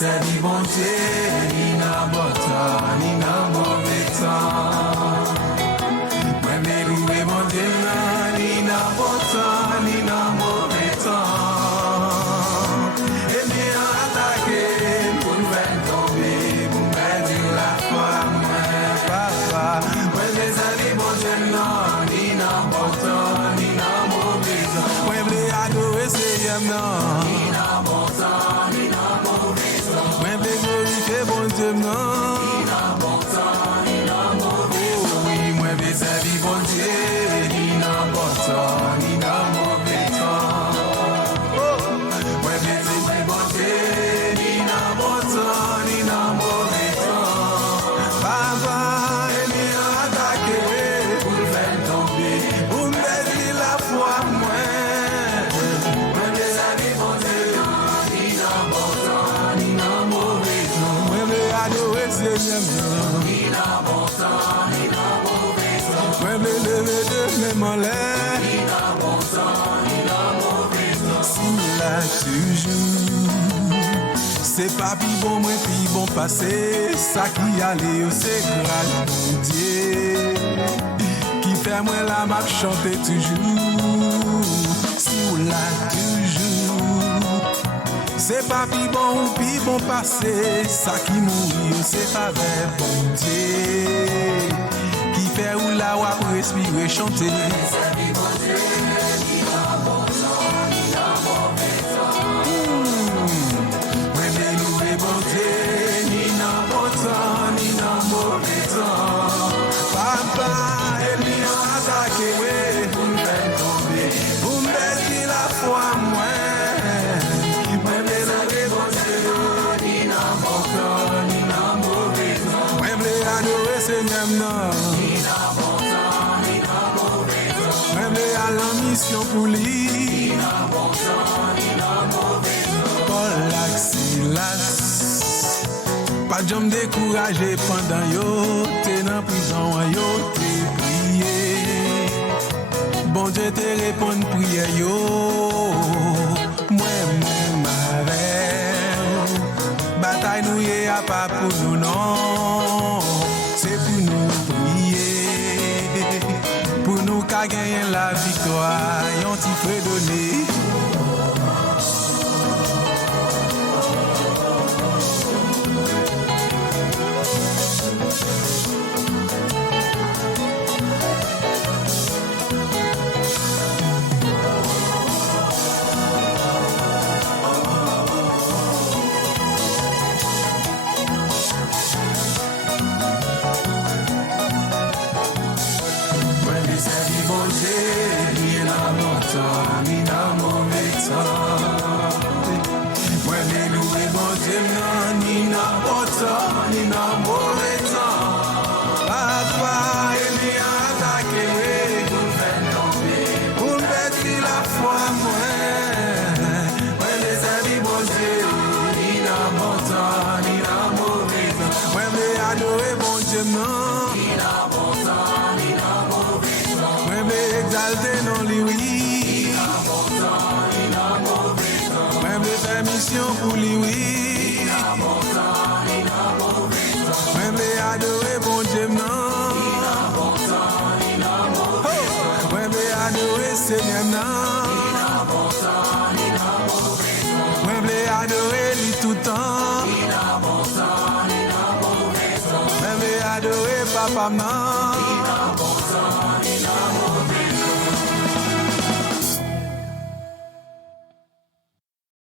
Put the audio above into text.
C'est du bon Dieu, ni na bon temps, ni na mauvais temps. Moi, me louer mon Dieu, ni na bon temps, ni na mauvais temps. Et bien attaquer, pour nous faire tomber, pour perdre la foi, moi, papa. Moi, mes amis, mon Dieu, ni na bon temps, ni na mauvais temps. Moi, me adorer, Seigneur, ni na bon temps, ni na mauvais temps. Moi, me glorifier, bon Dieu, non. Ni na bon temps, ni na mauvais temps. Oh oui, moi, me servir, bon Dieu, ni na bon temps, ni na mauvais temps. Oh, moi, me servir, bon Dieu, ni na bon temps, ni na mauvais temps. Papa, et bien attaquer, pour le faire tomber, pour me perdre la foi, moi. Moi, me servir, bon Dieu, ni na bon temps, ni na mauvais temps. Moi, me adorer, Seigneur, ni na bon temps, ni na mauvais temps. Moi, me lever de mes mollets, ni na bon temps, ni na mauvais temps. Si là toujours, c'est pas plus bon, moi, plus bon passé. Ça qui allait, c'est grâce mon Dieu, qui fait moi la m'a chanter toujours. Si là toujours, c'est pas plus bon passé. Ça qui mourit, c'est pas vrai, bon Dieu, qui fait ou la wa respirer, chanter. Moi, me louer, bon Dieu, ni na bon temps, ni na mauvais temps. Papa, et bien attaquer, ouais, pour me faire tomber, pour me baisser la foi, moi. Moi, me louer, bon Dieu, ni na bon temps, ni na mauvais temps. Moi, me adorer, Seigneur, non. Ni na bon temps, ni na mauvais temps. Moi, me à la mission pour lui. Ni na bon temps, ni na mauvais temps. Paul Silas, pas de me décourager pendant yo, t'es dans prison, yo, t'es prié. Bon Dieu te répond prière yo, moi-même avec. Bataille nous y a pas pour nous, non, c'est pour nous prier. Pour nous qu'à gagner la victoire, yon t'y fait donner. Ni na bon temps, ni na mauvais temps. Moi, me louer, bon Dieu, non, ni na bon temps, ni na mauvais temps. Papa, et bien attaquer, pour me faire tomber, pour me perdre la foi, moi. Moi, me servir, bon Dieu, ni na bon temps, ni na mauvais temps. Moi, me adorer, bon Dieu, non, ni na bon temps, ni na mauvais temps. Moi, me exalter, non, lui, oui. Ni na bon temps, ni na mauvais temps. Moi, me faire mission pour lui, oui. Ni na bon temps, ni na mauvais temps. Moi, me adorer, bon Dieu, non. Ni na bon temps, ni na mauvais temps. Moi, me adorer, Seigneur, non. Ni na bon temps, ni na mauvais temps. Moi, me adorer, lui, tout le temps. Ni na bon temps, ni na mauvais temps. Moi, me adorer, papa, non. Ni na bon temps, ni na mauvais temps.